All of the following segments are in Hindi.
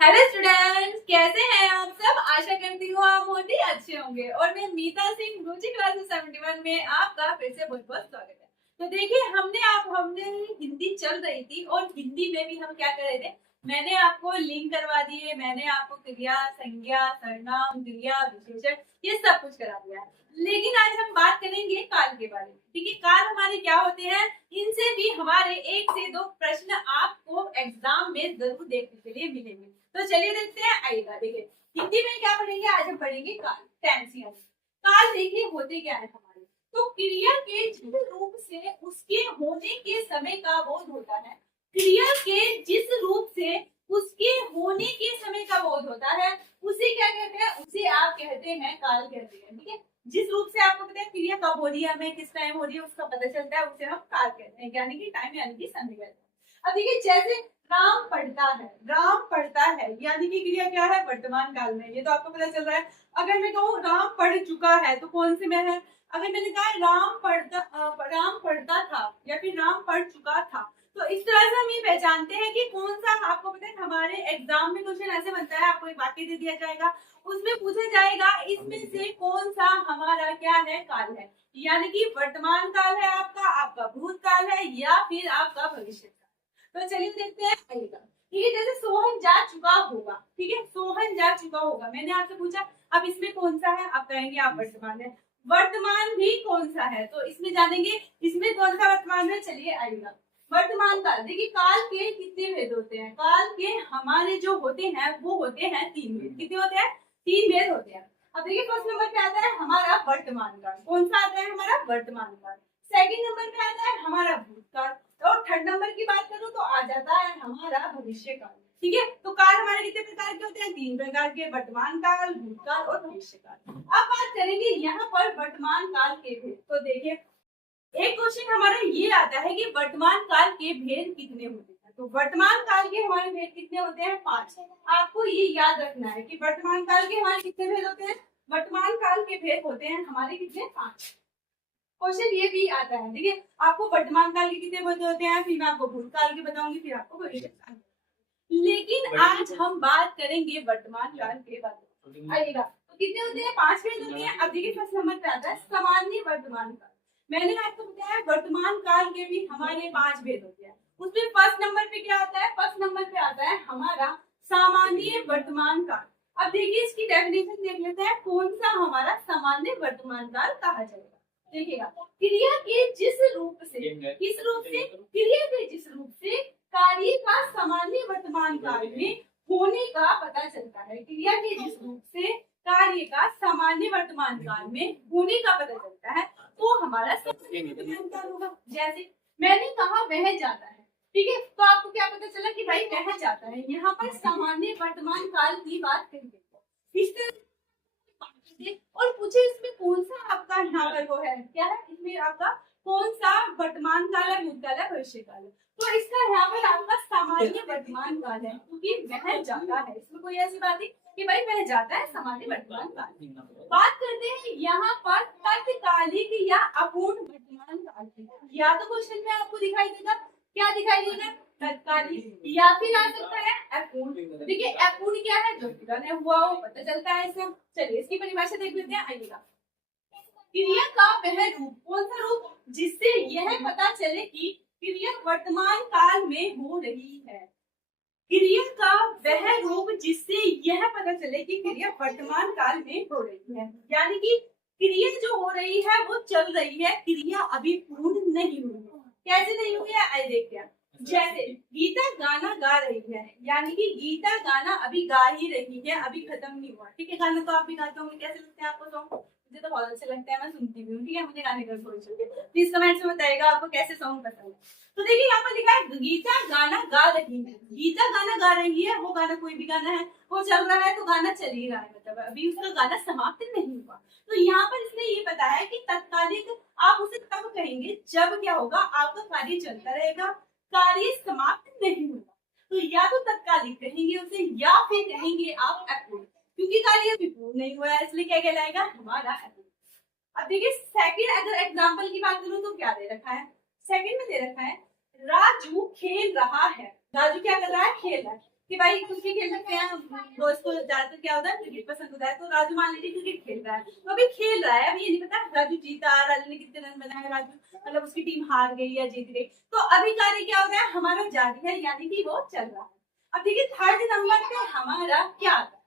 हेलो स्टूडेंट्स, कैसे हैं आप सब। आशा करती हूँ आप बहुत ही अच्छे होंगे और मैं मीता सिंह रुचि क्लासेस 71 में आपका फिर से बहुत बहुत स्वागत है। तो देखिए हमने हिंदी चल रही थी और हिंदी में भी हम क्या कर रहे थे, मैंने आपको लिंक करवा दिए, मैंने आपको क्रिया संज्ञा सर्वनाम क्रिया विशेषण ये सब कुछ करा दिया है। लेकिन आज हम बात करेंगे काल के बारे में। ठीक है, काल हमारे क्या होते हैं, इनसे भी हमारे 1 से 2 प्रश्न आपको एग्जाम में जरूर देखने के लिए मिलेंगे। तो चलिए देखते हैं, आइएगा। देखिए हिंदी में क्या पढ़ेंगे, आज हम पढ़ेंगे काल, टेंसियन। काल देखिए होते क्या है हमारे, तो क्रिया के जिस रूप से उसके होने के समय का बोध होता है, क्रिया के जिस रूप से उसके होने के समय का बोध होता है उसे क्या कहते हैं, उसे आप कहते हैं काल कहते हैं। ठीक है, जिस रूप से आपको पता है क्रिया कब हो रही है, हमें किस टाइम हो रही है उसका पता चलता है, उसे हम काल कहते हैं, यानी कि टाइम यानी कि समय कहते हैं। अब देखिए जैसे राम पढ़ता है यानी कि क्रिया क्या है, वर्तमान काल में, ये तो आपको पता चल रहा है। अगर मैं कहूँ राम पढ़ चुका है तो कौन से में है, अगर मैंने कहा राम पढ़ता था या फिर राम पढ़ चुका था, तो इस तरह से हम ये पहचानते हैं कि कौन सा, आपको पता है हमारे एग्जाम में क्वेश्चन ऐसे बनता है, आपको एक वाक्य दे दिया जाएगा, उसमें पूछा जाएगा इसमें से कौन सा हमारा क्या है, काल है, यानी कि वर्तमान काल है आपका भूतकाल है या फिर आपका भविष्य काल। तो चलिए देखते हैं, आइएगा। ठीक है, जैसे सोहन जा चुका होगा, ठीक है, सोहन जा चुका होगा, मैंने आपसे पूछा अब इसमें कौन सा है, आप कहेंगे आप वर्तमान है। वर्तमान भी कौन सा है, तो इसमें जानेंगे इसमें कौन सा वर्तमान है। चलिए आइएगा, वर्तमान काल। देखिए काल के कितने भेद होते हैं, काल के हमारे जो होते हैं वो होते हैं 3 भेद। कितने होते हैं, 3 भेद होते हैं। अब देखिए फर्स्ट नंबर पे आता है हमारा वर्तमान काल, कौन सा आता है हमारा वर्तमान काल। सेकंड नंबर पे आता है हमारा भूतकाल, और थर्ड नंबर की बात करूं तो आ जाता है हमारा भविष्य काल। ठीक है, तो काल हमारे कितने प्रकार के होते हैं, 3 प्रकार के, वर्तमान काल, भूतकाल और भविष्य काल। अब बात करेंगे यहाँ पर वर्तमान काल के भेद। तो देखिए एक क्वेश्चन हमारा ये आता है कि वर्तमान काल के भेद कितने होते हैं, तो वर्तमान काल के हमारे भेद कितने होते हैं, 5। आपको ये याद रखना है कि वर्तमान काल के हमारे कितने भेद होते हैं, वर्तमान काल के भेद होते हैं हमारे कितने, 5। क्वेश्चन ये भी आता है। ठीक है, आपको वर्तमान काल के कितने भेद होते हैं, फिर मैं आपको भूतकाल के बताऊंगी, फिर आपको भविष्य काल। लेकिन आज हम बात करेंगे वर्तमान काल के बारे में। आइएगा, तो कितने होते हैं, 5 भेद होते हैं। अब देखिए फर्स्ट नंबर पे आता है सामान्य वर्तमान काल। मैंने आपको बताया वर्तमान काल के भी हमारे 5 भेद होते हैं। उसमें फर्स्ट नंबर पे क्या आता है, फर्स्ट नंबर पे आता है हमारा सामान्य वर्तमान काल। अब देखिए इसकी डेफिनेशन देख लेते हैं, कौन सा हमारा सामान्य वर्तमान काल कहा जाएगा। देखिएगा, क्रिया के जिस रूप से, किस रूप से, क्रिया के जिस रूप से कार्य का सामान्य वर्तमान काल में होने का पता चलता है, क्रिया के जिस रूप से कार्य का सामान्य वर्तमान काल में होने का पता चलता है तो हमारा सामान्य वर्तमान काल होगा। जैसे मैंने कहा वह जाता है, ठीक है, तो आपको क्या पता चला कि भाई वह जाता है, यहाँ पर सामान्य वर्तमान काल की बात करेंगे। इस तरह और पूछे इसमें कौन सा आपका यहाँ पर वो है, क्या है इसमें आपका कौन सा वर्तमान काल है, भूतकाल है, भविष्य काल है, तो इसका यहाँ पर आपका सामान्य वर्तमान काल है, क्योंकि वह जाता है, इसमें कोई ऐसी बात नहीं कि भाई वह जाता है, सामान्य वर्तमान काल। बात करते हैं यहाँ पर तत्कालिक या अपूर्ण वर्तमान काल की। या तो क्वेश्चन में आपको दिखाई देगा, क्या दिखाई देगा, तत्कालिक, या फिर आ सकता है अपूर्ण। देखिए अपूर्ण क्या है, जो पुराना हुआ हो पता चलता है इससे। चलिए इसकी परिभाषा देख लेते हैं, आइएगा। क्रिया का वह रूप, कौन सा रूप, जिससे यह पता चले कि क्रिया वर्तमान काल में हो रही है। क्रिया का वह रूप जिससे यह पता चले कि क्रिया वर्तमान काल में हो रही है, यानी कि क्रिया जो हो रही है वो चल रही है, क्रिया अभी पूर्ण नहीं हुई है। कैसे नहीं हुई है, आइए देखते हैं। जैसे गीता गाना गा रही है, यानी कि गीता गाना अभी गा ही रही है, अभी खत्म नहीं हुआ। ठीक है, गाना तो आप भी गाते होंगे, कैसे लगते हैं आपको सॉन्ग, मुझे तो बहुत अच्छे लगते हैं, मैं सुनती भी हूँ। ठीक है, मुझे गाने का कोई शौक है, प्लीज कमेंट्स में बताइएगा आपको कैसे सॉन्ग पसंद है। तो देखिए यहाँ पर लिखा है गीता गाना गा रही है, गीता गाना गा रही है, वो गाना कोई भी गाना है, वो चल रहा है तो गाना चल ही रहा है, मतलब अभी उसका गाना समाप्त नहीं हुआ। तो यहाँ पर इसने ये बताया कि तत्कालिक आप उसे तब कहेंगे जब क्या होगा, आपका कार्य चलता रहेगा, कार्य समाप्त नहीं होगा। तो या तो तत्कालिक कहेंगे उसे या फिर कहेंगे आप अपूर्ण, क्योंकि कार्य अभी पूर्ण नहीं हुआ है, इसलिए क्या कहलाएगा हमारा अपूर्ण। अब देखिए सेकंड अगर एग्जांपल की बात करूं तो क्या दे रखा है, सेकंड में दे रखा है राजू खेल रहा है। राजू क्या कर रहा है, खेल रहा है। कि भाई क्रिकेट खेल सकते हैं, दोस्त को ज्यादातर क्या होता है क्रिकेट पसंद होता है, तो राजू मान लीजिए क्रिकेट खेल रहा है, तो अभी खेल रहा है, अभी ये नहीं पता राजू जीता, राजू ने कितने रन बनाए, राजू मतलब उसकी टीम हार गई या जीत गई, तो अभी कार्य क्या होता है हमारा जारी है, यानी कि वो चल रहा है। अब देखिए थर्ड नंबर पे हमारा क्या आता है,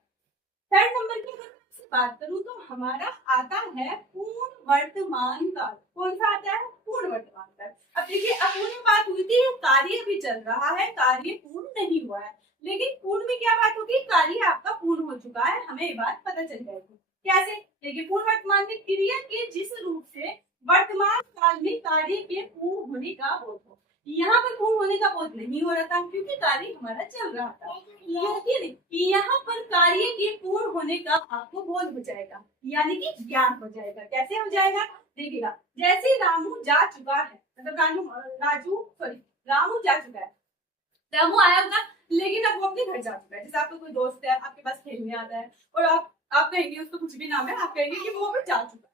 थर्ड नंबर की अगर मैं बात करूं तो हमारा आता है पूर्ण वर्तमान काल। कौन सा आता है? पूर्ण वर्तमान काल। अब देखिए अपूर्ण बात हुई थी, कार्य भी चल रहा है, कार्य पूर्ण नहीं हुआ है, लेकिन पूर्ण में क्या बात होगी, कार्य आपका पूर्ण हो चुका है, हमें ये बात पता चल जाएगी। कैसे? देखिए पूर्ण वर्तमान में क्रिया के जिस रूप से वर्तमान काल में कार्य के पूर्ण होने का बोध हो, यहाँ पर पूर्ण होने का बोध नहीं हो रहा था क्योंकि कार्य हमारा चल रहा था, लेकिन यहाँ पर कार्य के पूर्ण होने का आपको बोध हो जाएगा, यानी कि ज्ञान हो जाएगा। कैसे हो जाएगा? देखिएगा, जैसे रामू जा चुका है, मतलब रामू जा चुका है, रामू आया होगा लेकिन अब वो अपने घर जा चुका है। जैसे आपका कोई दोस्त है, आपके पास खेलने आता है और आप कहेंगे उसको कुछ भी नाम है, आप कहेंगे कि वो जा चुका है,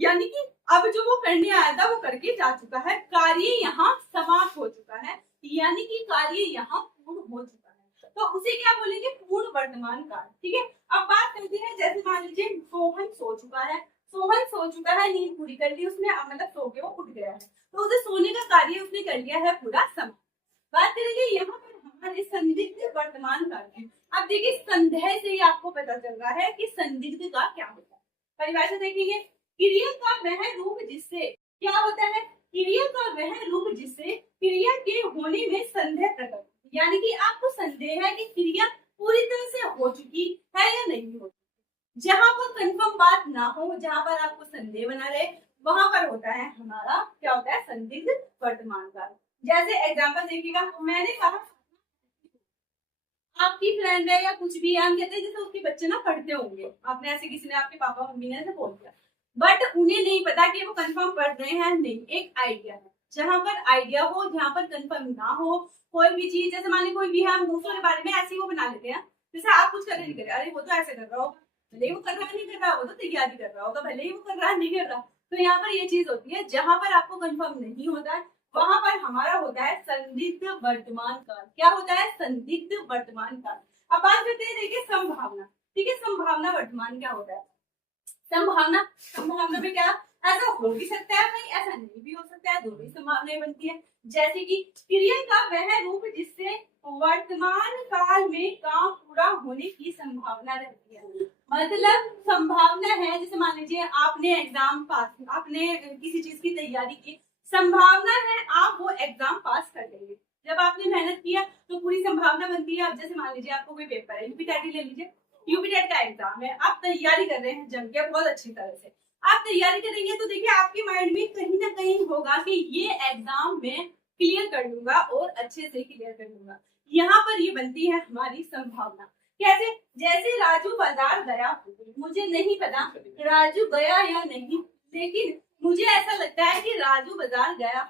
यानी कि अब जो वो करने आया था वो करके जा चुका है, कार्य यहाँ समाप्त हो चुका है, यानी कि कार्य यहाँ पूर्ण हो चुका है, तो उसे क्या बोलेंगे? पूर्ण वर्तमान काल। ठीक है, अब बात करते हैं, जैसे मान लीजिए सोहन सो चुका है, नींद पूरी कर ली उसने, मतलब सो के वो उठ गया है, तो उसे सोने का कार्य उसने कर लिया है पूरा समय। बात करेंगे यहाँ पर हमारे संदिग्ध वर्तमान काल में। अब देखिए संदेह से ही आपको पता चल रहा है कि संदिग्ध का क्या होता है। परिभाषा देखेंगे, क्रिया का वह रूप जिससे क्या होता है, क्रिया का वह रूप जिससे क्रिया के होने में संदेह प्रकट, यानी कि आपको संदेह है कि क्रिया पूरी तरह से हो चुकी है या नहीं हो चुकी। जहां पर कंफर्म बात ना हो, जहां पर आपको संदेह बना रहे, वहां पर होता है हमारा क्या होता है? संदिग्ध वर्तमान काल। जैसे एग्जाम्पल देखिएगा, मैंने कहा आपकी फ्रेंड है या कुछ भी है, हम कहते हैं जैसे उसके बच्चे ना पढ़ते होंगे, आपने ऐसे किसी ने आपके पापा मम्मी ने ऐसे बोल दिया, बट उन्हें नहीं पता कि वो कंफर्म पढ़ रहे हैं नहीं, एक आइडिया है। जहां पर आइडिया हो, जहां पर कंफर्म ना हो कोई भी चीज, जैसे मान ली कोई भी हम दूसरों के बारे में ऐसे ही वो बना लेते हैं, जैसे आप कुछ कर नहीं करे, अरे वो तो ऐसे कर रहा होगा, भले ही वो कर रहा नहीं कर रहा, वो तो तैयारी कर रहा होगा, भले ही वो कर रहा नहीं कर रहा। तो यहाँ पर ये चीज होती है, जहां पर आपको कंफर्म नहीं होता है वहां पर हमारा होता है संदिग्ध वर्तमान काल। क्या होता है? संदिग्ध वर्तमान काल। अब बात करते हैं, देखिए संभावना। ठीक है, संभावना वर्तमान क्या होता है? संभावना में क्या ऐसा हो भी सकता है, नहीं ऐसा नहीं भी हो सकता है, दोनों संभावनाएं बनती है। जैसे कि क्रिया का वह रूप जिससे वर्तमान काल में काम पूरा होने की संभावना रहती है, मतलब संभावना है, जैसे मान लीजिए आपने एग्जाम पास, आपने किसी चीज की तैयारी की, संभावना है आप वो एग्जाम पास कर लेंगे। जब आपने मेहनत किया तो पूरी संभावना बनती है। अब जैसे मान लीजिए आपको कोई पेपर है, यूपीटेट ले लीजिए, यूपीटेट का एग्जाम है, आप तैयारी कर रहे हैं जम के बहुत अच्छी तरह से, आप तैयारी करेंगे तो देखिए आपके माइंड में कहीं ना कहीं होगा कि ये एग्जाम में क्लियर कर लूंगा और अच्छे से क्लियर कर लूंगा। यहाँ पर ये बनती है हमारी संभावना। कैसे? जैसे राजू बाजार गया, मुझे नहीं पता राजू गया या नहीं, लेकिन मुझे ऐसा लगता है कि राजू बाजार गया।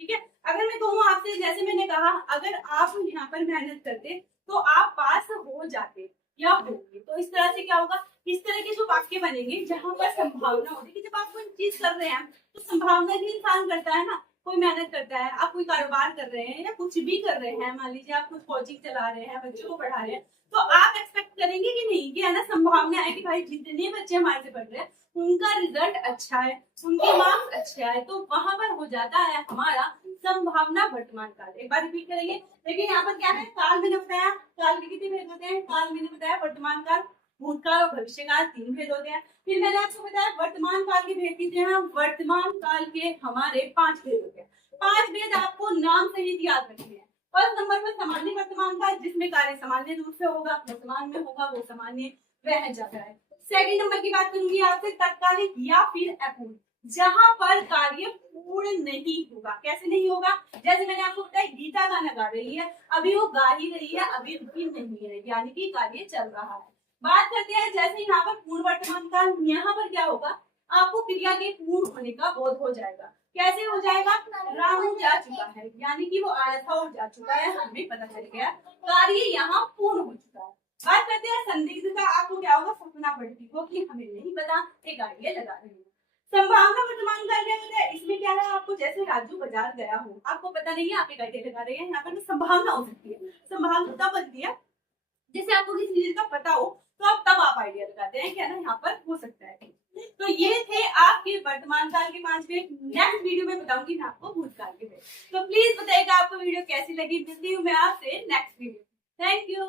ठीक है, अगर मैं कहूँ आपसे, जैसे मैंने कहा अगर आप यहाँ पर मेहनत करते तो आप पास हो जाते या होंगे, तो इस तरह से क्या होगा, इस तरह के जो वाक्य बनेंगे जहां पर संभावना होगी कि जब आप कोई चीज कर रहे हैं तो संभावना भी इंसान करता है ना, कोई मेहनत करता है, आप कोई कारोबार कर रहे हैं या कुछ भी कर रहे हैं, मान लीजिए आप कुछ कोचिंग चला रहे हैं, बच्चों को पढ़ा रहे हैं, तो आप एक्सपेक्ट करेंगे कि नहीं कि है ना, संभावना है कि भाई जितने बच्चे हमारे से पढ़ रहे हैं उनका रिजल्ट अच्छा है, उनके मार्क्स अच्छे आए, तो वहां पर हो जाता है हमारा संभावना वर्तमान काल। एक बार रिपीट करेंगे, लेकिन यहाँ पर क्या है, काल मैंने बताया, काल के कितने भेद होते हैं, काल मैंने बताया वर्तमान काल, भूतकाल और भविष्य काल 3 भेद होते हैं। फिर मैंने आपको बताया वर्तमान काल के भेद कितने हैं, वर्तमान काल के हमारे 5 भेद होते हैं। 5 भेद आपको नाम सहित याद रखने हैं। फर्स्ट नंबर पर सामान्य वर्तमान काल, जिसमें कार्य सामान्य रूप से होगा, वर्तमान में होगा, वो सामान्य रह जाता है। सेकंड नंबर की बात करूंगी आपसे, तत्कालिक या फिर अपूर्ण, जहां पर कार्य पूर्ण नहीं होगा। कैसे नहीं होगा? जैसे मैंने आपको बताया गीता गाना गा रही है, अभी वो गा ही रही है, अभी रुकी नहीं है, यानी कि कार्य चल रहा है। बात करते हैं जैसे यहाँ पर पूर्ण वर्तमान काल, यहाँ पर क्या होगा, आपको क्रिया के पूर्ण होने का बोध हो जाएगा। कैसे हो जाएगा? राहु जा चुका है, यानी कि वो आया था और जा चुका है, हमें पता चल गया कार्य यहाँ पूर्ण हो चुका है। बात करते हैं संदिग्ध का, आपको क्या होगा, सपना पड़ती क्योंकि हमें नहीं पता, एक आइडिया लगा रहे हैं। संभावना वर्तमान काल क्या होता है, इसमें क्या है, आपको जैसे राजू बाजार गया हो, आपको पता नहीं है, आप एक आइडिया लगा रहे हैं, यहाँ पर संभावना हो सकती है। संभावना तब बनती है चीज का पता हो तो आप तब आप आइडिया लगाते हैं क्या ना यहाँ पर हो सकता है। तो ये थे आपके वर्तमान काल के 5 फेक। नेक्स्ट वीडियो में बताऊंगी मैं आपको भूतकाल के फेक। तो प्लीज बताइएगा आपको वीडियो कैसी लगी। मिलती हूँ मैं आपसे नेक्स्ट वीडियो। Thank you.